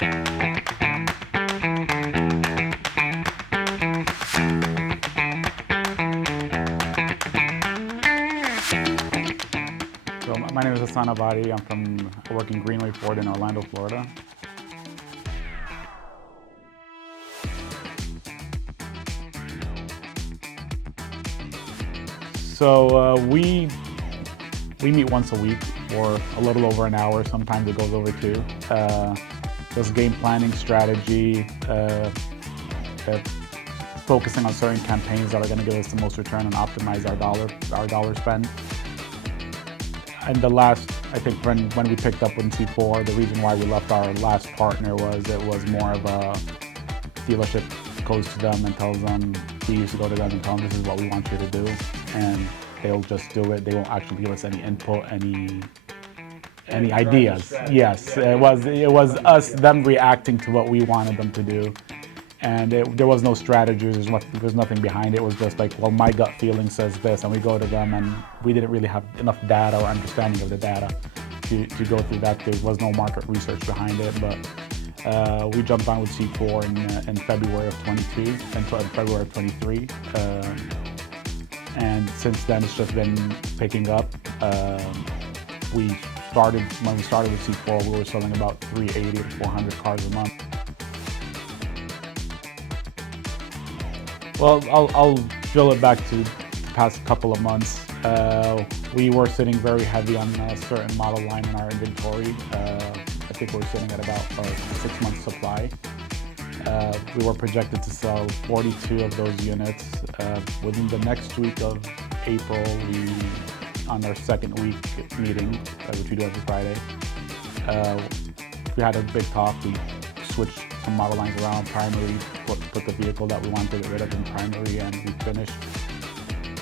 So my name is Hassan Abadi. I work in Greenway Ford in Orlando, Florida. So we meet once a week for a little over an hour. Sometimes it goes over two. Just game planning, strategy, focusing on certain campaigns that are going to give us the most return and optimize our dollar spend. And the last, I think when we picked up with C-4, the reason why we left our last partner was it was more of a dealership goes to them and tells them, we used to go to them and tell them this is what we want you to do, and they'll just do it. They won't actually give us any input, any ideas. Yes, it was them reacting to what we wanted them to do. And there was no strategy, there's nothing behind it. It was just like, well, my gut feeling says this, and we go to them, and we didn't really have enough data or understanding of the data to go through that. There was no market research behind it, but we jumped on with C-4 in February of 22 and February of 23. And since then, it's just been picking up. When we started with C-4, we were selling about 380 to 400 cars a month. Well, I'll drill it back to the past couple of months. We were sitting very heavy on a certain model line in our inventory. I think we're sitting at about a 6-month supply. We were projected to sell 42 of those units. Within the next week of April, on our second week meeting, which we do every Friday, we had a big talk. We switched some model lines around, primary, put the vehicle that we wanted to get rid of in primary, and we finished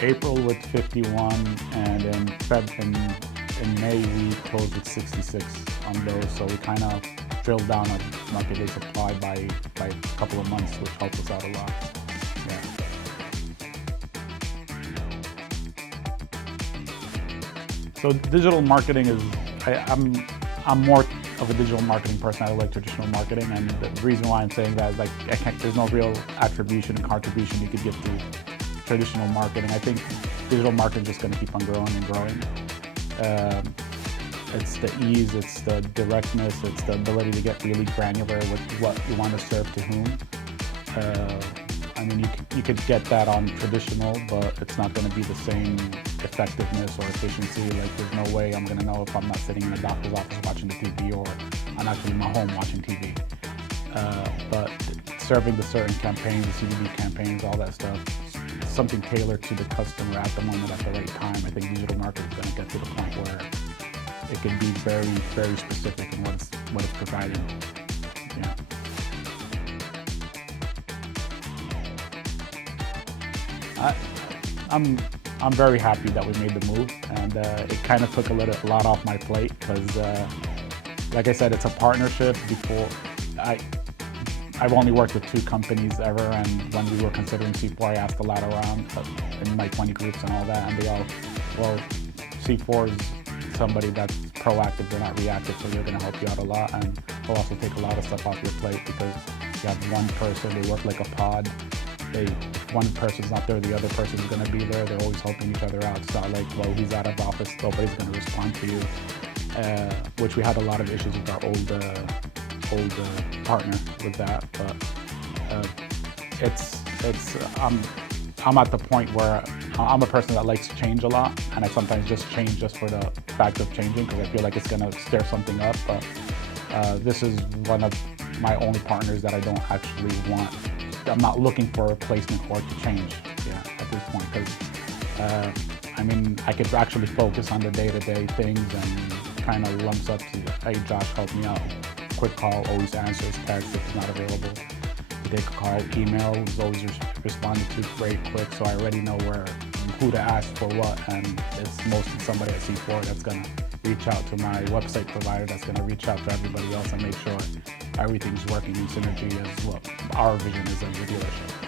April with 51, and in May we closed with 66 on those. So we kind of drilled down on market day supply by a couple of months, which helped us out a lot. Yeah. So digital marketing is, I'm more of a digital marketing person. I like traditional marketing, and the reason why I'm saying that is there's no real attribution and contribution you could give to traditional marketing. I think digital marketing is just going to keep on growing and growing. It's the ease, it's the directness, it's the ability to get really granular with what you want to serve to whom. I mean, you could get that on traditional, but it's not going to be the same effectiveness or efficiency. Like, there's no way I'm going to know if I'm not sitting in a doctor's office watching the TV or I'm actually in my home watching TV. But serving the certain campaigns, the CDB campaigns, all that stuff, something tailored to the customer at the moment at the right time. I think digital marketing is going to get to the point where it can be very, very specific in what it's providing. Yeah. I'm very happy that we made the move, and it kind of took a lot off my plate because, like I said, it's a partnership. Before I've only worked with 2 companies ever, and when we were considering C-4, I asked a lot around in my 20 groups and all that, and they all, well, C-4 is somebody that's proactive, they're not reactive, so they're going to help you out a lot, and they'll also take a lot of stuff off your plate because you have one person, they work like a pod. If one person's not there, the other person's going to be there. They're always helping each other out. It's not like, well, he's out of office, nobody's going to respond to you, which we had a lot of issues with our old partner with that. But I'm at the point where I'm a person that likes to change a lot, and I sometimes just change just for the fact of changing because I feel like it's going to stir something up. But this is one of my only partners that I don't actually want. I'm not looking for a replacement or to change, at this point, because I mean, I could actually focus on the day-to-day things and kind of lumps up to, hey, Josh, help me out. Quick call, always answers, text if it's not available. To take a call, email is always responded to very quick, so I already know who to ask for what, and it's mostly somebody at C-4 that's going to reach out to my website provider, that's going to reach out to everybody else and make sure everything's working in synergy as what our vision is as a dealership.